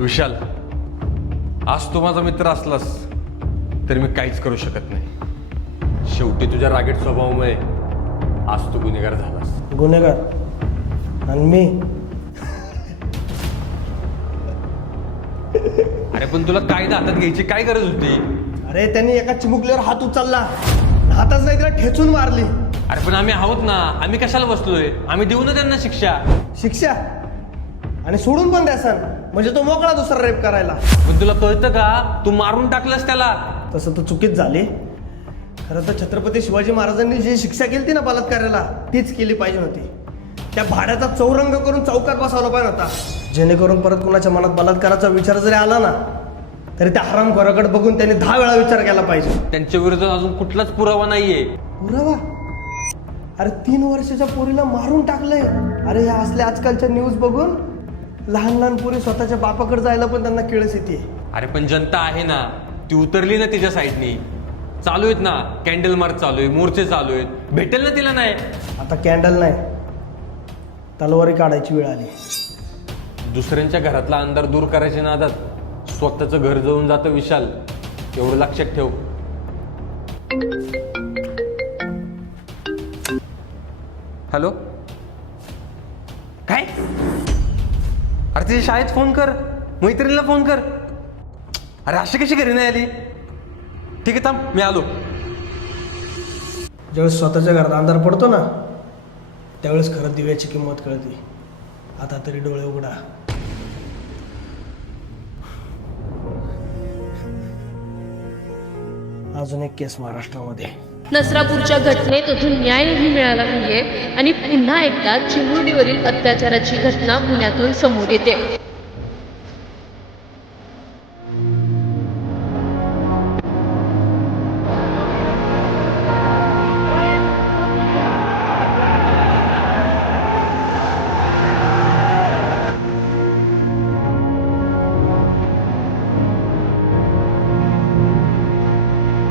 विशाल, आज तू माझा मित्र असलास तरी मी काहीच करू शकत नाही. शेवटी तुझ्या रागीट स्वभावामुळे आज तू गुन्हेगार झालास. गुन्हेगार आणि मी? अरे पण तुला कायदा हातात घ्यायची काय गरज होती? अरे त्यांनी एका चिमुकल्यावर हात उचलला, हातच नाही तिला ठेचून मारली. अरे पण आम्ही आहोत ना, आम्ही कशाला बसलोय? आम्ही देऊ ना त्यांना शिक्षा. शिक्षा? आणि सोडून पण द्यासन म्हणजे तो मोकळा दुसरा रेप करायला. पण तुला कळतं का, तू मारून टाकलंस त्याला. तसं तर चुकीच झाली. खरं तर छत्रपती शिवाजी महाराजांनी जी शिक्षा केली ती ना बलात्काराला, तीच केली पाहिजे होती. त्या भाड्याचा चौरंग करून चौकात बसवला पाहिजे होता, जेणेकरून परत कुणाच्या मनात बलात्काराचा विचार जरी आला ना तरी त्या हरामखोराकडे बघून त्यांनी 10 वेळा विचार केला पाहिजे. त्यांच्या विरोधात अजून कुठलाच पुरावा नाहीये. पुरावा? अरे 3 वर्षाच्या पोरीला मारून टाकलंय. अरे ह्या असल्या आजकालच्या न्यूज बघून लहान लहान पोरी स्वतःच्या बापाकडे जायला पण त्यांना किळस येते. अरे पण जनता आहे ना, ती उतरली ना तिच्या साईडनी. चालू आहेत ना कॅन्डल मार्च, चालू आहे, मोर्चे चालू आहेत. भेटेल ना तिला. नाही आता कॅन्डल नाही, तलवारी काढायची वेळ आली. दुसऱ्यांच्या घरातला अंधार दूर करायच्या नादात स्वतःचं घर जळून जातं विशाल, एवढं लक्षात ठेव. हॅलो, काय? अरे तिच्या शाळेत फोन कर, मैत्रिणीला फोन कर. अरे अशी कशी घरी नाही आली? ठीक आहे, थांब मी आलो. ज्यावेळेस स्वतःच्या घरात अंधार पडतो ना त्यावेळेस खरं दिव्याची किंमत कळते. आता तरी डोळे उघडा. अजून एक केस महाराष्ट्रामध्ये. नसरापूरच्या घटनेत अजून न्यायही मिळाला नाहीये आणि पुन्हा एकदा चिमुरडीवरील अत्याचाराची घटना पुण्यातून समोर येते.